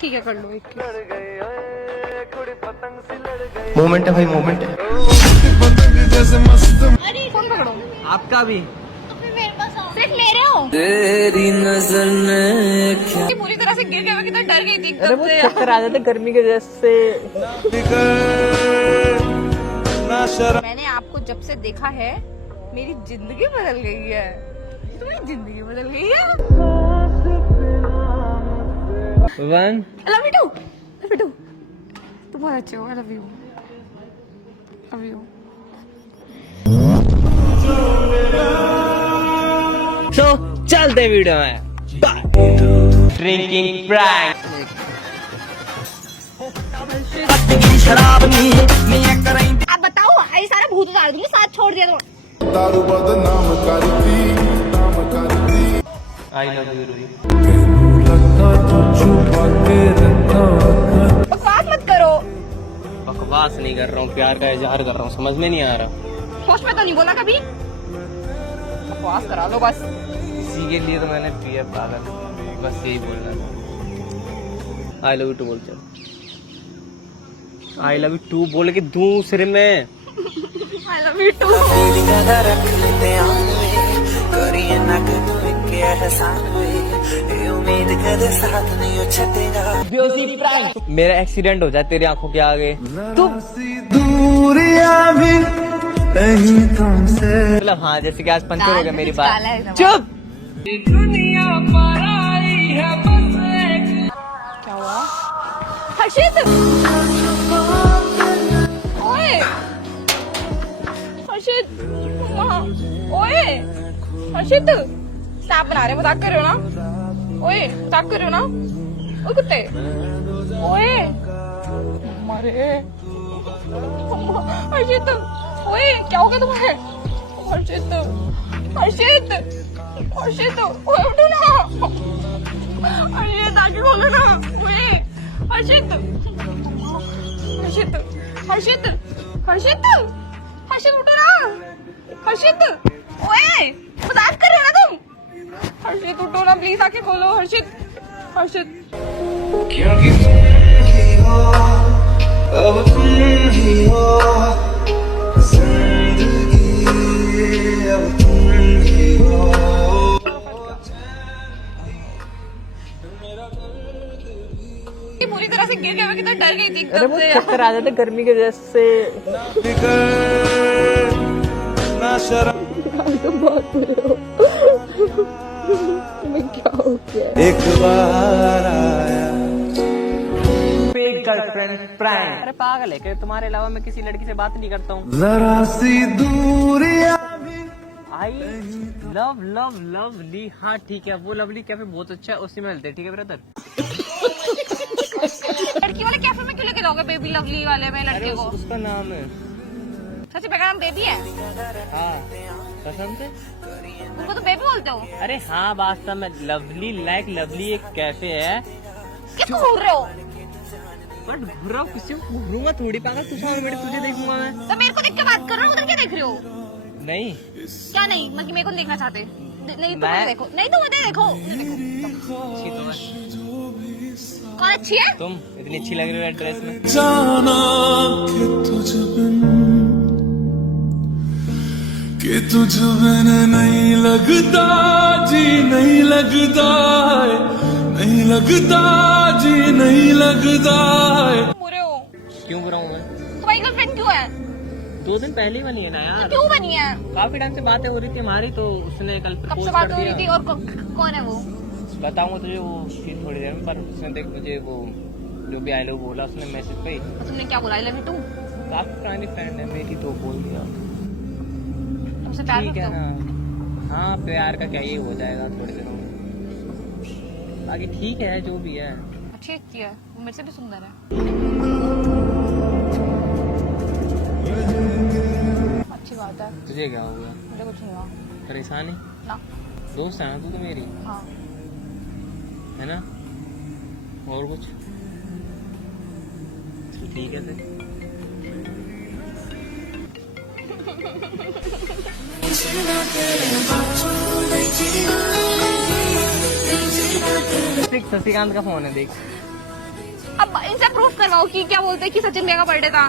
ठीक है कर लो एक मोमेंट है भाई, मोमेंट है। फोन पकड़ो। आपका भी सिर्फ मेरे हो। तेरी नजर ने पूरी तरह से गिर गया, मैं कितना डर गई थी अरे वो चक्कर आ जाते गर्मी के वजह से। मैंने आपको जब से देखा है मेरी जिंदगी बदल गई है। तुम्हारी जिंदगी बदल गई है। One I love you too. Love you too. तुम बहुत अच्छे हो। I love you. Love you. तो चलते वीडियो में। Drinking prank. आप बताओ, ये सारा भूत उतार दूंगी, साथ छोड़ दिया तो। दारू बदनाम करती, नाम करती। I love you Ruhi. बकवास मत करो। बकवास नहीं कर रहा हूँ, प्यार का इजहार कर रहा हूँ, समझ में नहीं आ रहा। सोच में तो नहीं बोला कभी। बकवास करा लो बस। इसी के लिए तो मैंने पिया पागल, बस यही बोलना था। आई लव यू टू बोल चल। आई लव यू टू बोल के दूसरे में। I love you too. मेरा एक्सीडेंट हो जाए तेरी आंखों के आगे। तू मतलब हाँ, जैसे कि आज पंचर हो गया मेरी बात। चुप। क्या हुआ? हर्षित, ओए हर्षित, ओए हर्षित, स्नैप बना रहे, मजाक कर रहे हो ना? ओए मजाक कर रहे हो ना? ओए कुत्ते, ओए मरे हर्षित, ओए क्या हो गया तुम्हें? हर्षित, हर्षित, हर्षित, ओए उठो ना। हर्षित आगे खोलो ना। ओए हर्षित, हर्षित, हर्षित, हर्षित, हर्षित उठो ना। हर्षित, ओए मजाक कर रहे हो ना तुम? हर्षित उठो ना प्लीज, आके खोलो। हर्षित, हर्षित, क्योंकि तुम ही हो, अब तुम ही हो, जिंदगी अब तुम ही हो। पूरी तरह से गिर गया, मैं कितना डर गई थी अरे एकदम वो से। चक्कर आ जाते गर्मी की वजह से। एक बार आया फेक गर्लफ्रेंड प्रैंक। अरे पागल है क्या? तुम्हारे अलावा मैं किसी लड़की से बात नहीं करता हूँ। जरा सी दूरियां आई लव लव लवली। हाँ ठीक है, वो लवली कैफे बहुत अच्छा है, उसी में मिलते हैं। ठीक है ब्रदर। लड़की वाले कैफे में क्यों लेके जाओगे बेबी लवली वाले में अरे लड़के को? उसका नाम है। सच में नाम बेबी है? हाँ कसम से। उनको तो बेबी बोलते हो। अरे हाँ वास्तव में लवली लाइक लवली एक कैफे है। क्या घूर रहे हो? बट घूर रहा हूँ, किसी को घूरूंगा थोड़ी। पागल तू सामने बैठे, तुझे देखूंगा मैं। तो मेरे को देख के बात कर रहे हो, उधर क्या देख रहे हो? नहीं क्या नहीं? मतलब मेरे को नहीं देखना चाहते? नहीं तुम मुझे देखो, नहीं तुम मुझे देखो। अच्छी तो है। कौन अच्छी है? तुम इतनी अच्छी लग रही हो ड्रेस में। जाना कि तुझ बिन नहीं लगता जी, नहीं लगता है, नहीं लगता जी, नहीं लगता है। बुरे हो। क्यों बुरा हूँ मैं? तुम्हारी गर्लफ्रेंड क्यों है? 2 दिन पहले ही बनी है ना यार। क्यों बनी है? काफी टाइम से बातें हो रही थी हमारी, तो उसने कल कब प्रपोज से कर बात हो रही थी? दिया। और कौन है वो? बताऊंगा तुझे वो थोड़ी देर में। पर उसने देख मुझे वो जो भी आई लव बोला उसने मैसेज पे। और तुमने क्या बोला? I love you too. काफी पुरानी फ्रेंड है मेरी, तो बोल दिया। तुमसे प्यार ठीक करते है हो? ना। हाँ प्यार का क्या, ये हो जाएगा थोड़ी दिनों में। बाकी ठीक है जो भी है। अच्छी लगती है, वो मेरे से भी सुंदर है। अच्छी बात है। तुझे क्या हो गया? मुझे कुछ नहीं हुआ परेशानी? ना। दोस्त है ना तू तो मेरी, हाँ है ना? और कुछ? चल ठीक है फिर। शशिकांत का फोन है देख। अब इनसे प्रूफ करवाओ कि क्या बोलते हैं कि सचिन भैया का बर्थडे था।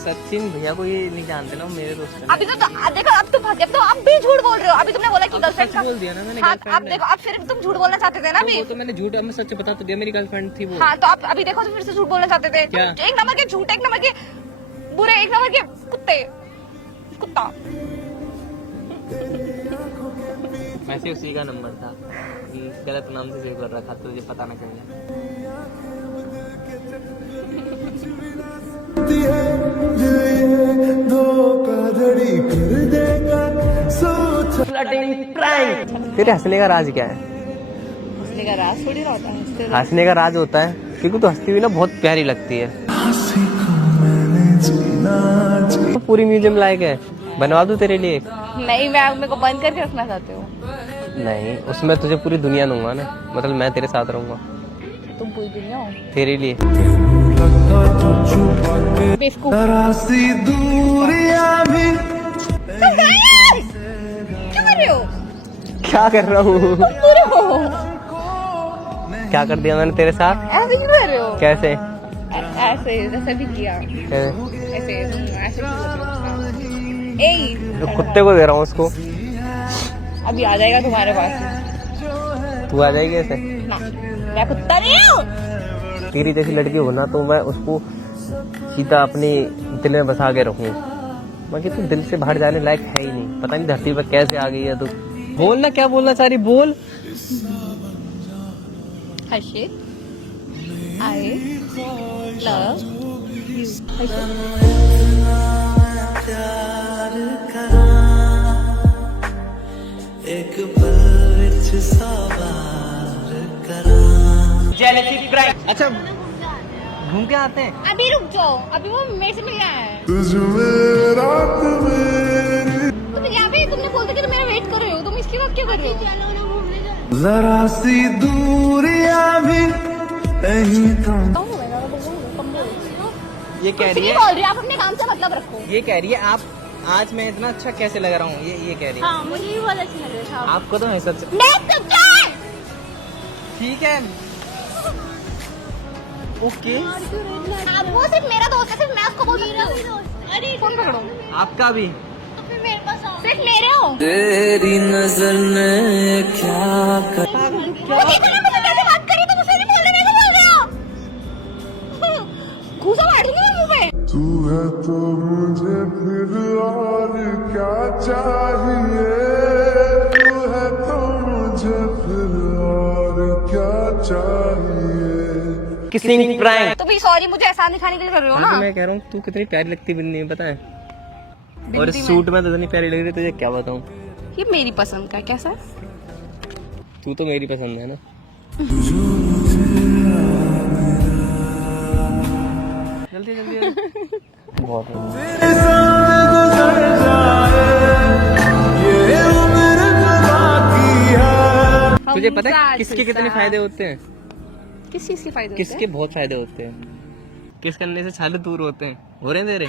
सचिन भैया को ये नहीं जानते ना, मेरे दोस्त हैं। अभी तो देखो, अब तुम अब तो अब भी झूठ बोल रहे हो। अभी तुमने बोला कि अब तो गर्लफ्रेंड सच का बोल दिया ना मैंने, हाँ, गर्लफ्रेंड अब देखो, अब फिर तुम झूठ बोलना चाहते थे ना अभी। वो तो मैंने झूठ, अब मैं सच बता तो दिया, मेरी गर्लफ्रेंड थी वो। हाँ, तो अब अभी देखो तो फिर से झूठ बोलना चाहते थे। क्या? तुम एक नंबर के झूठ, एक नंबर के बुरे, एक नंबर के कुत्ता। वैसे उसी का नंबर था, गलत नाम से सेव कर रखा, तुझे पता ना चल धोखाधड़ी कर देगा सोच। तेरे हंसने का राज क्या है? हंसने का राज थोड़ी ना होता है। हंसने का राज होता है, क्योंकि तू हंसती हुई ना बहुत प्यारी लगती है। हंसी को मैंने जीना जी। पूरी म्यूजियम लायक है, बनवा दूं तेरे लिए? नहीं, मैं मेरे को बंद करके रखना चाहते हो। नहीं, उसमें तुझे पूरी दुनिया दूंगा ना, मतलब मैं तेरे साथ रहूंगा तुम पूरी दुनिया हो तेरे लिए। बेवकूफ। सी दूरियां भी क्या कर रहे हो? क्या कर रहा हूँ? बुरे हो। क्या कर दिया मैंने तेरे साथ? ऐसे क्यों कर रहे हो? कैसे? ऐसे जैसे भी किया, कैसे? ऐसे तुम ऐसे क्यों कर रहे हो? ए, जो कुत्ते को दे रहा हूँ उसको, अभी आ जाएगा तुम्हारे पास। तू आ जाएगी ऐसे? ना, मैं कुत्ता नहीं हूँ। तेरी जैसी लड़की हो ना तो मैं उसको सीधा अपने दिल में बसा के रखूँ, बाकी तू दिल से बाहर जाने लायक है ही नहीं। पता नहीं धरती पर कैसे आ गई है तू। बोल ना, क्या बोलना चाह रही, बोल। हर्षित, आई लव यू। एक पल सवार करा। अच्छा, घूम के आते हैं। अभी रुक जाओ, अभी वो मेरे से मिलना है। तुझ में रात मेरी तुम यहाँ पे तुमने बोलते कि तुम मेरा वेट कर रहे हो, तुम इसके बाद क्या कर रहे हो? जरा सी दूरियां भी नहीं तो। ये कह रही नहीं है, बोल रही, आप अपने काम से मतलब रखो। ये कह रही है आप आज मैं इतना अच्छा कैसे लग रहा हूँ, ये कह रही है। हाँ, मुझे भी बहुत अच्छा लग रहा था। आपको तो है सच। ठीक है, ओके। आप वो सिर्फ मेरा दोस्त है, सिर्फ मैं उसको बोल सकती हूँ। अरे फोन पकड़ो। आपका भी। तो फिर मेरे पास आओ। सिर्फ मेरे हो। तेरी नजर ने क्या कर। मुझे इतना मुझसे कैसे बात करी, तुम मुझसे नहीं बोल रहे, मेरे को बोल रहे हो। घूसा मार दूंगी मैं मुंह पे। तू है तो मुझे फिर और क्या चाहिए। तू है तो मुझे फिर और क्या चाहिए। Kissing prank. तो भी सॉरी, मुझे एहसान दिखाने के लिए कर रहे हो ना। मैं कह रहा हूँ तू कितनी प्यारी लगती बिंदी में, पता है? और इस सूट में तो इतनी प्यारी लग रही, तुझे क्या बताऊँ। ये मेरी पसंद का कैसा? तू तो मेरी पसंद है ना। जल्दी जल्दी। बहुत मेरे सामने गुजर जाए ये उम्र जुदा की है। तुझे पता है किसके कितने फायदे होते हैं? किस चीज के फायदे? किसके बहुत फायदे होते हैं। किस करने से छाले दूर होते हैं, हो रहे हैं तेरे।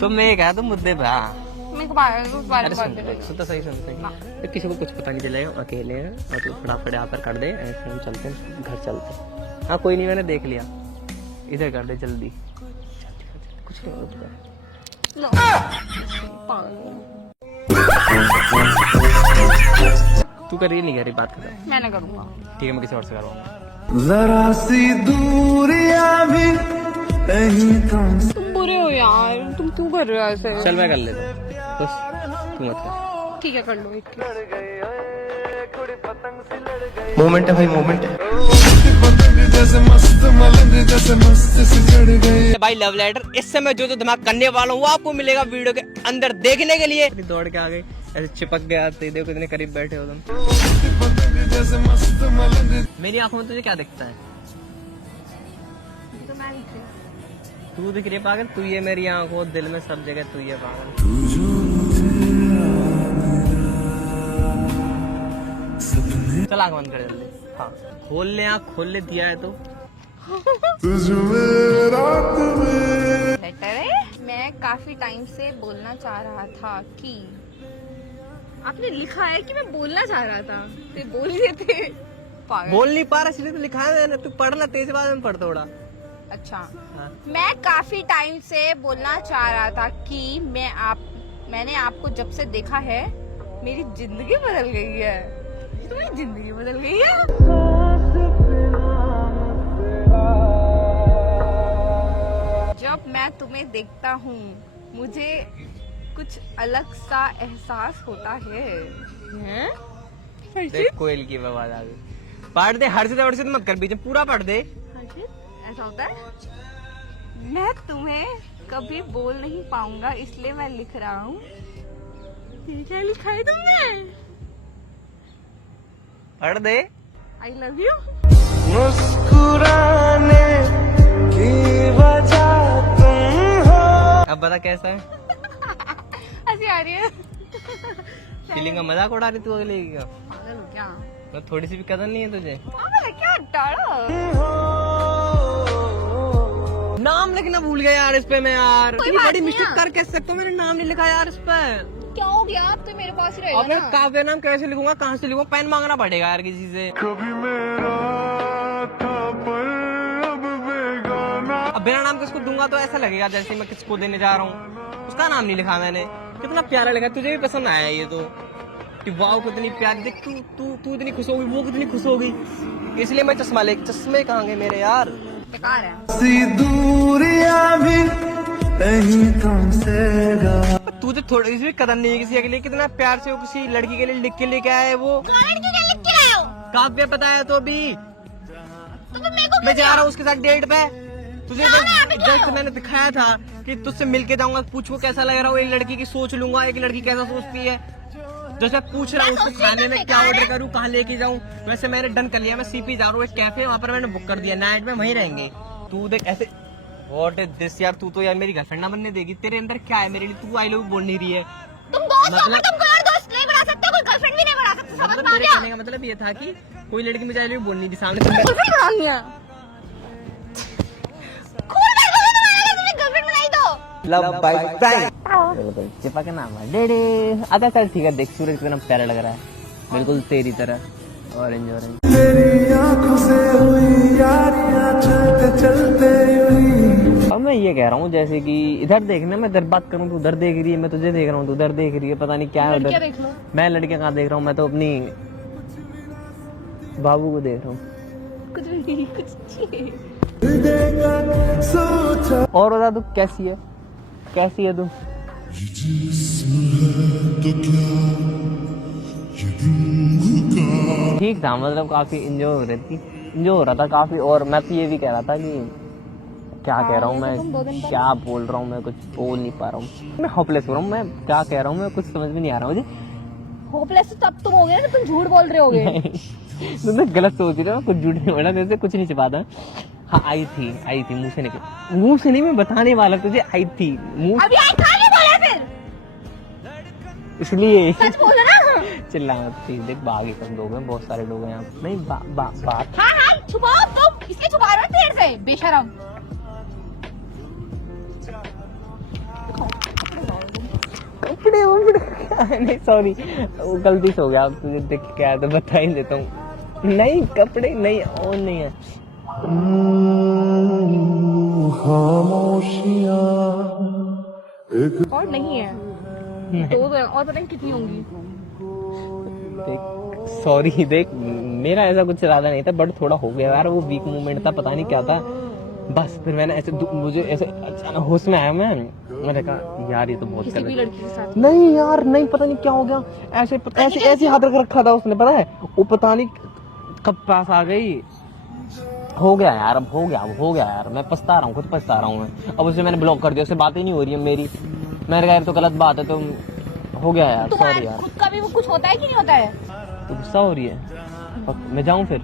तो मैं कहा तुम मुद्दे पे। हाँ, अरे सुन तो सही, सुन सही। किसी को कुछ पता नहीं चलेगा, अकेले हैं और तू फटाफट यहाँ पर कर दे, ऐसे हम चलते हैं, घर चलते हैं। हाँ कोई नहीं, मैंने देख लिया, इधर कर दे जल्दी। कुछ नहीं होता। तू कर रही नहीं, कर रही बात कर। मैं ना करूँगा। ठीक है, मैं किसी और से करवाऊंगा। जरा सी दूरियां भी नहीं तो। तुम बुरे हो यार, तुम क्यों कर रहे हो ऐसे? चल मैं कर लेता हूँ, बस तू मत कर। ठीक है, कर लो एक। मोमेंट है भाई, मोमेंट है जैसे मस्त मलंग जैसे मस्त से चढ़ गए। भाई लव लेटर। इस समय जो धमाका करने वाला हूँ वो आपको मिलेगा वीडियो के अंदर देखने के लिए। दौड़ के आ गई, ऐसे चिपक गया, देखो कितने करीब बैठे हो तुम। जैसे मस्त मलंग। मेरी आंखों में तुझे क्या दिखता है? तो मैं दिख रही हूँ। तू दिख रही है पागल, तू ये मेरी आंखों दिल में सब जगह तू ये पागल। चल आंख बंद कर जल्दी। हाँ खोल ले, आँख खोल ले, दिया है तो। तुझ में रात में बेटर है। मैं काफी टाइम से बोलना चाह रहा था कि आपने लिखा है कि मैं बोलना चाह रहा था, तो बोल रहे थे। पागल। बोल नहीं पा रहा इसलिए तो लिखा है मैंने। तू पढ़ना, तेज आवाज में पढ़ थोड़ा। अच्छा, हाँ। मैं काफी टाइम से बोलना चाह रहा था कि मैंने आपको जब से देखा है मेरी जिंदगी बदल गई है। तुम्हारी जिंदगी बदल गई है। जब मैं तुम्हें देखता हूँ मुझे कुछ अलग सा एहसास होता है। हैं? देख कोयल की आवाज आ गई। पढ़ दे, हर्षित वर्षित मत कर, बीच में पूरा पढ़ दे। ऐसा होता है। मैं तुम्हें कभी बोल नहीं पाऊंगा इसलिए मैं लिख रहा हूँ। क्या लिखा है तुमने? पढ़ दे। आई लव यू। मुस्कुराने की वजह तुम हो। अब बता कैसा है? हंसी आ रही है। फीलिंग का मजाक उड़ा रही तू अगले की का? पागल हो क्या? मतलब थोड़ी सी भी कदर नहीं है तुझे? पागल है क्या? डालो नाम लिखना भूल गया यार इस पे मैं यार। कोई इतनी बात बड़ी नहीं मिस्टेक है। कर कैसे सकता हूँ? मैंने नाम नहीं लिखा यार इस पे। क्या हो गया? अब तो मेरे पास ही रहेगा अपने ना। काव्य नाम कैसे लिखूंगा, कहाँ से लिखूंगा? पेन मांगना पड़ेगा यार किसी से। कभी मेरा था पर अब बेगाना। अब बिना नाम किसको दूंगा तो ऐसा लगेगा जैसे मैं किसको देने जा रहा हूँ। उसका नाम नहीं लिखा मैंने। कितना प्यारा लगा, तुझे भी पसंद आया ये तो कि वाह कितनी प्यारी। देख तू इतनी खुश होगी, वो कितनी खुश होगी। इसलिए मैं चश्मा ले, चश्मे कहाँ गए मेरे यार? बेकार है। सी दूरियां भी कहीं तुमसे गा। तुझे थोड़ी सी भी कदर नहीं है किसी के लिए। कितना प्यार से वो किसी लड़की के लिए लिख के लेके आया है वो। काव्य पता है तो अभी मैं जा रहा हूँ उसके साथ डेट पे। तुझे जस्ट मैंने दिखाया था कि तुझसे मिलके जाऊंगा, पूछो कैसा लग रहा हो। एक लड़की की सोच लूंगा, एक लड़की कैसा सोचती है। जैसे पूछ रहा हूँ उसको खाने में क्या ऑर्डर करूँ, कहाँ लेके जाऊँ। वैसे मैंने डन कर लिया, मैं सीपी जा रहा हूँ, एक कैफे वहाँ पर मैंने बुक कर दिया। नाइट में वहीं रहेंगे। तू देख ऐसे व्हाट इज दिस यार। तू तो यार मेरी गर्लफ्रेंड ना बनने देगी। तेरे अंदर क्या है मेरे लिए? तू आई लव बोल नहीं रही है। तुम दोस्त हो, मतलब- तुम कोई और दोस्त नहीं बना सकते, कोई गर्लफ्रेंड भी नहीं बना सकते। समझ मतलब में आ मेरे गया? कहने का मतलब ये था कि कोई लड़की मुझे आई लव बोल नहीं थी सामने। तुम गर्लफ्रेंड बना लिया। खून कर दो तुम्हारा, तुमने गर्लफ्रेंड बनाई तो। लव बाय टाइम चिपा का नाम है डेडे। अच्छा चल ठीक है। देख सूरज कितना प्यारा लग रहा है, बिल्कुल तेरी तरह। ऑरेंज ऑरेंज तेरी आंखों से हुई यारियां चलते चलते यूं। अब मैं ये कह रहा हूँ जैसे कि इधर देखना, मैं इधर बात करूँ तो उधर देख रही है, मैं तुझे देख रहा हूँ तो उधर देख रही है। पता नहीं क्या है लड़कियां उधर। देख लो। मैं लड़कियां कहाँ देख रहा हूँ? मैं तो अपनी बाबू को देख रहा हूँ। कुछ नहीं, कुछ नहीं। सोचा और बता तू कैसी है? कैसी है तू? ठीक था, मतलब काफी इंजॉय हो रहा था काफी। और मैं तो ये भी कह रहा था कि क्या कह रहा हूँ मैं, क्या बोल रहा हूँ मैं, कुछ बोल नहीं पा रहा हूँ। मैं होपलेस हो रहा हूँ। मैं क्या कह रहा हूँ मैं कुछ समझ में नहीं आ रहा मुझे। होपलेस तो तब तुम हो गए ना, तुम झूठ बोल रहे होगे। तुम तो गलत सोच रहे हो। कुछ झूठ नहीं बोला, जैसे कुछ नहीं छिपाता। हाँ आई थी मुंह से निकल, मुंह से नहीं, मैं बताने वाला तुझे। आई थी मुंह अभी आई था, नहीं बोला फिर? इसलिए सच बोलो ना। चिल्ला मत प्लीज। देख बाग ही कम लोग हैं, बहुत सारे लोग हैं यहाँ पे। नहीं बात हाँ हाँ छुपाओ तुम, इसके छुपा रहे हो देर से, बेशरम। कपड़े नहीं सॉरी, वो गलती से हो गया। अब तुझे देख के आया तो बता ही देता हूँ। नहीं कपड़े नहीं, ऑन नहीं है। खामोशियां और नहीं है दो तो और पता नहीं कितनी होंगी। देख सॉरी, देख मेरा ऐसा कुछ इरादा नहीं था, बट थोड़ा हो गया यार। वो वीक मूवमेंट था, पता नहीं क्या था। बस फिर मैंने ऐसे मुझे ऐसे अचानक होश में आया। मैंने कहा यार ये तो बहुत किसी भी गलत। लड़की के साथ नहीं यार नहीं, पता नहीं क्या हो गया। ऐसे हाथ रख रखा था उसने, पता है वो पता नहीं कब पास आ गई। हो गया यार, अब हो गया यार। मैं पछता रहा हूँ, खुद पछता रहा हूँ मैं। अब उसे मैंने ब्लॉक कर दिया, उससे बात ही नहीं हो रही है मेरी। मैंने कहा यार तो गलत बात है, तो हो गया यार, सॉरी तुम्हारे यार। खुद का भी वो कुछ होता है कि नहीं होता है? तो गुस्सा हो रही है? अब मैं जाऊँ फिर?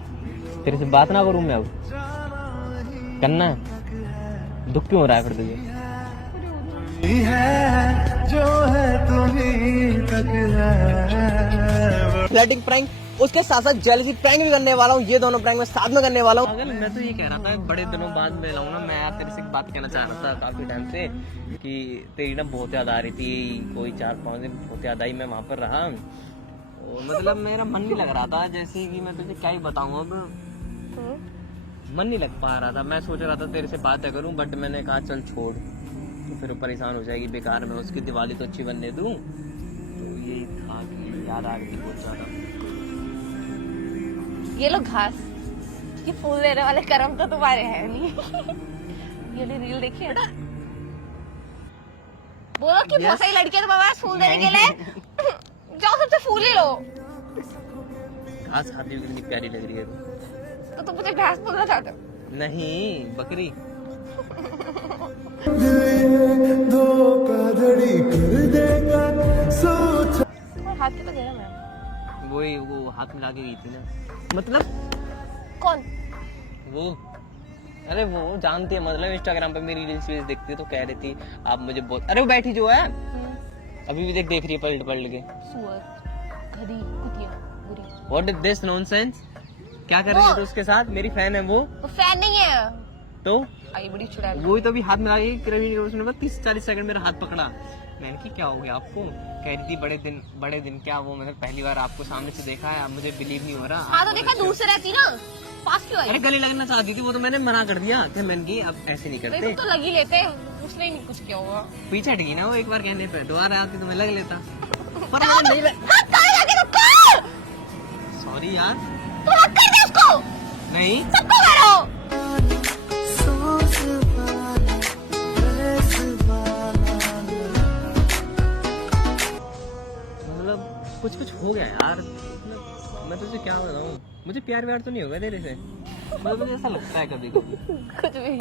तेरे से बात ना करूँ मैं अब? करना है? दुख क्यों हो रहा है फिर तुझे? है जो है तुम्हीं तक है। फ्लर्टिंग प्रैंक उसके साथ साथ जेलसी प्रैंक भी करने वाला हूँ। ये दोनों प्रैंक मैं साथ में करने वाला हूँ। मैं तो ये कह रहा था बड़े दिनों बाद मिला हूँ ना, मैं यार तेरे से एक बात कहना चाह रहा था काफी टाइम से कि तेरी ना बहुत याद आ रही थी। कोई 4-5 दिन बहुत याद आई, मैं वहाँ पर रहा और मतलब मेरा मन नहीं लग रहा था, जैसे कि मैं तुझे क्या ही बताऊँ अब, मन नहीं लग पा रहा था। मैं सोच रहा था तेरे से बात करूं, बट मैंने कहा चल छोड़, तो फिर वो परेशान हो जाएगी बेकार में, उसकी दिवाली तो अच्छी बनने दूं। तो यही था कि याद आ गई बहुत ज्यादा। ये लो घास, ये फूल देने वाले कर्म तो तुम्हारे है नहीं। ये ले रील देखी है ना, बोलो कि बहुत सारी लड़कियां तुम्हारे पास फूल देने के लिए, जाओ सबसे फूल ही लो। घास खाती हुई कितनी प्यारी लग रही है तो तुम मुझे भैंस बोलना चाहते हो? नहीं, बकरी। धोखाधड़ी कर देगा सोच। तुम्हारे हाथ पे देना मैं। वही वो हाथ मिला के गई थी ना, मतलब कौन? वो, अरे वो जानती है, मतलब इंस्टाग्राम पे मेरी रील्स देखती है तो कह रही थी आप मुझे बहुत, अरे वो बैठी जो है अभी भी देख रही है पलट के। सुअर, गधी, कुतिया, बुरी। What is this nonsense? क्या कर रही है तो उसके साथ? मेरी फैन है वो फैन नहीं है तो आई बड़ी चुड़ा। वही तो अभी हाथ मिला के उसने बस 30-40 सेकंड मेरा हाथ पकड़ा। मैंने कि क्या हो गया आपको? कह रही थी बड़े दिन क्या, वो मैंने पहली बार आपको सामने से देखा है, मुझे बिलीव नहीं हो रहा। हाँ तो देखा, दूर से रहती ना, पास क्यों आई? अरे गले लगना चाहती थी वो, तो मैंने मना कर दिया कि मैंने की अब ऐसे नहीं करते। तो लग ही लेते, उसने ही नहीं कुछ किया होगा। पीछे हट गई ना वो एक बार कहने पे, दोबारा आती तो मैं लग लेता, पर मैंने नहीं। सॉरी यार, तो हक कर दे उसको। नहीं सबको करो। मतलब कुछ हो गया यार, मैं तुझे क्या बताऊं, मुझे प्यार व्यार तो नहीं होगा तेरे से, मतलब मुझे ऐसा लगता है कभी कभी। कुछ भी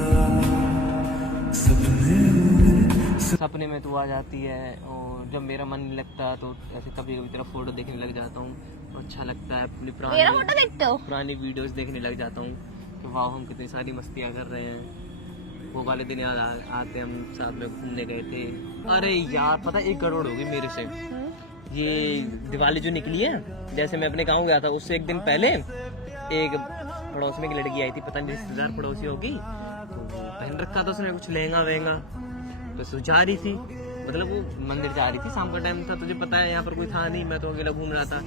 सपने में तू आ जाती है और जब मेरा मन नहीं लगता तो ऐसे कभी कभी तेरा फोटो देखने लग जाता हूँ, तो अच्छा लगता है। अपनी मेरा फोटो देखते हो? पुरानी वीडियोस देखने लग जाता हूँ कि वाह हम कितनी सारी मस्तियाँ कर रहे हैं। वो वाले दिन याद आते, हम साथ में घूमने गए थे। अरे यार पता 1 करोड़ हो गई मेरे से। ये दिवाली जो निकली है, जैसे मैं अपने गाँव गया था उससे 1 दिन पहले एक पड़ोस में एक लड़की आई थी, पता नहीं रिश्तेदार पड़ोसी होगी, तो पहन रखा था उसने कुछ लहंगा वहंगा, तो जा रही थी, मतलब वो मंदिर जा रही थी, शाम का टाइम था, तुझे पता है यहाँ पर कोई था नहीं, मैं तो अकेला घूम रहा था।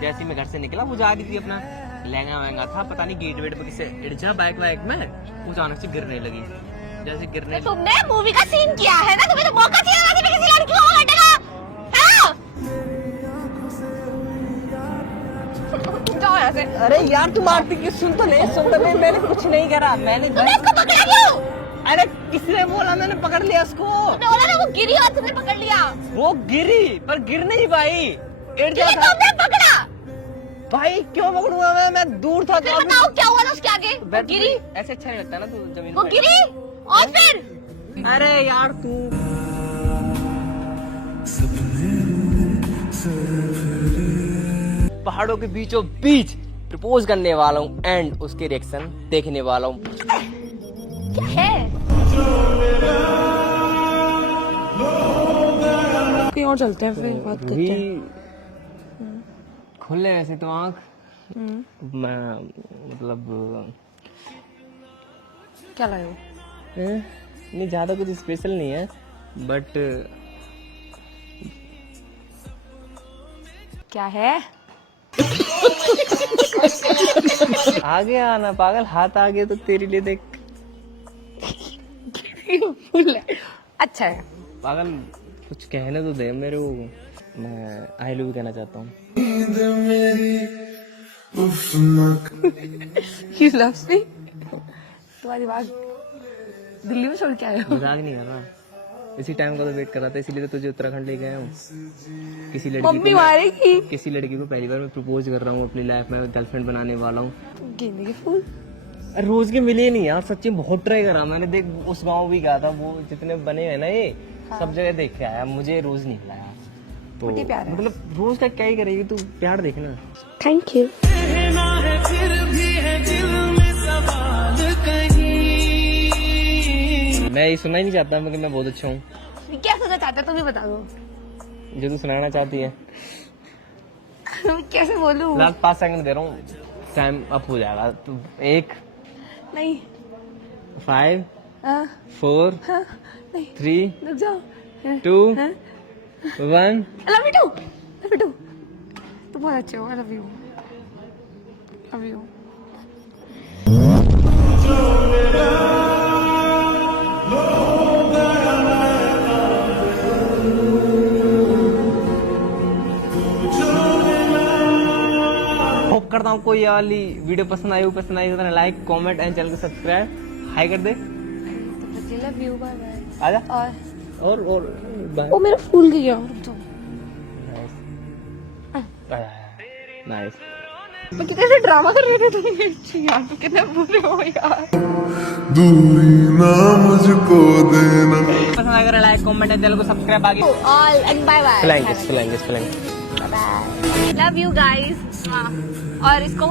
जैसे मैं घर से निकला वो जा रही थी, अपना लहंगा वहंगा था, पता नहीं गेट वेट पर किसे इड़जा बाइक वाइक में, वो अचानक से गिरने लगी। जैसे गिरने तो तुमने मूवी का सीन किया है ना, तुम्हें तो मौका चाहिए था कि किसी लड़की को लटेगा। जाओ यहाँ से। अरे यार तुम आरती की सुन तो नहीं, मैंने कुछ नहीं करा, मैंने तुमने इसको पकड़ा क्यों? अरे किसने बोला मैंने पकड़ लिया उसको? तुमने बोला ना वो गिरी और तुमने पकड़ लिया। वो गिरी पर गिर नहीं पाई, तुमने पकड़ा भाई। क्यों पकड़ूंगा मैं दूर था। फिर बताओ क्या हुआ था उसके आगे? वो गिरी, ऐसे अच्छा नहीं लगता ना तू जमीन वो पे। गिरी और फिर? अरे यार तू पहाड़ों के बीचों बीच प्रपोज करने वाला हूँ एंड उसके रिएक्शन देखने वाला हूँ। क्या है? कहीं और चलते हैं फिर बात करते हैं। खुल ले वैसे तो आँख, मैं मतलब क्या लाए हो? नहीं ज्यादा कुछ स्पेशल नहीं है, बट क्या है? आगे आना पागल, हाथ आगे तो तेरे लिए देख। फुल है। अच्छा है पागल, कुछ कहने तो दे मेरे को, मैं आई लव यू कहना चाहता हूँ। He loves me? तुम्हारी बात दिल्ली में छोड़ के आए हो? मजाक नहीं कर रहा, इसी टाइम का तो वेट कर रहा था, इसीलिए तो तुझे उत्तराखंड ले गया हूँ। मम्मी मारेगी। किसी लड़की को पहली बार मैं प्रपोज कर रहा हूँ अपनी लाइफ में, गर्लफ्रेंड बनाने वाला हूँ। गेंदे के फूल रोज के मिले नहीं यार, सच्ची बहुत ट्राई करा मैंने। देख उस गांव भी गया था, वो जितने बने हैं ना ये सब जगह देख के आया, मुझे रोज नहीं मिला यार। तो प्यार है। मतलब रोज का क्या ही करेगी तू, प्यार देखना। Thank you. मैं ये सुनना ही नहीं चाहता मगर मैं बहुत अच्छा हूँ। क्या सुनना चाहते हो तुम ही बता दो। जो तू सुनाना चाहती है। कैसे बोलूं? लास्ट 5 सेकंड दे रहा हूँ, टाइम अप हो जाएगा। तो 1 नहीं 5 हाँ 4 हाँ नहीं 3 रुक जाओ 2 हाँ? 1 I love you too. Love you too. तुम बहुत अच्छे हो। I love you. Love you. Hope करता हूँ कोई ये वाली वीडियो पसंद आई तो लाइक कमेंट एंड चैनल को सब्सक्राइब हाई कर दे। Love you. Bye bye. आजा और और बाय। वो मेरा फूल गया। रुक जाओ। नाइस। मैं कैसे ड्रामा कर रहे थे तुम? यार तुम कितने बुरे हो यार। दूरी ना मुझको देना। पसंद आएगा लाइक कमेंट एंड चैनल को सब्सक्राइब आगे All and bye bye. फ्लैंग Bye bye. Love you guys. और इसको